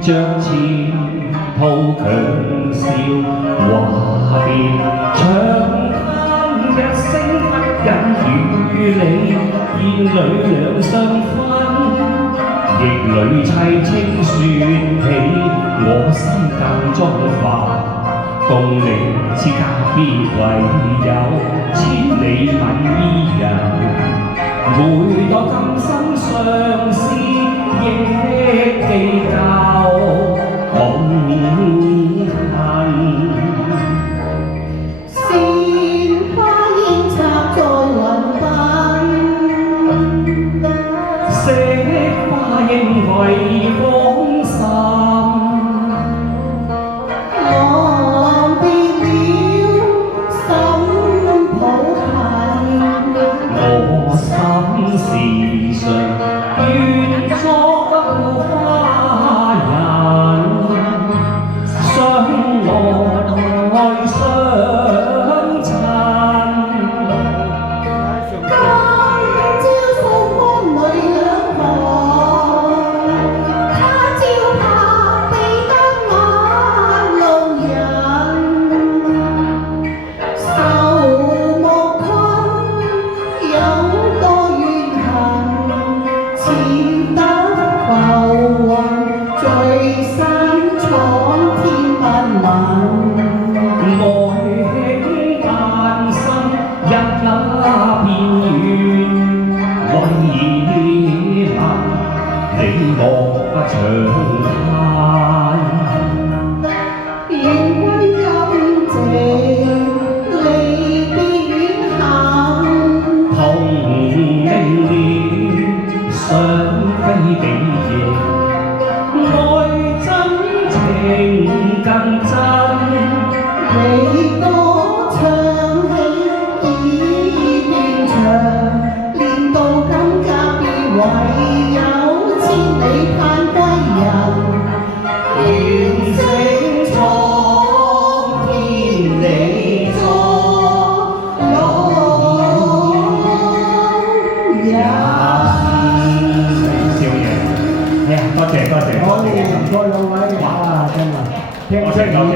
着前途強笑，話別長嘆一聲不緊與你，燕裏兩相分，逆裏砌清算起，我心更中煩。共你似家別唯有千里問伊人，每當今生相思，憶記舊痛恨。鮮花煙插在雲鬢，惜花應為芳心。我心時常願作花人，相愛相襯。今朝風光裏兩旁，他朝怕避得眼路人。愁莫困，有多怨恨，潛得浮雲，聚散闖天不問。愛卿誕生一那片緣，為以問你莫不長嘆。願君今夕離別遠行，同命了想飛比翼，愛真情更真。你歌唱起已斷腸，練到今家別唯有千里盼歸人。願星闖天地作濃人。少爺，哎呀，多謝多謝多謝，唔該兩位，哇，真係聽多謝多謝。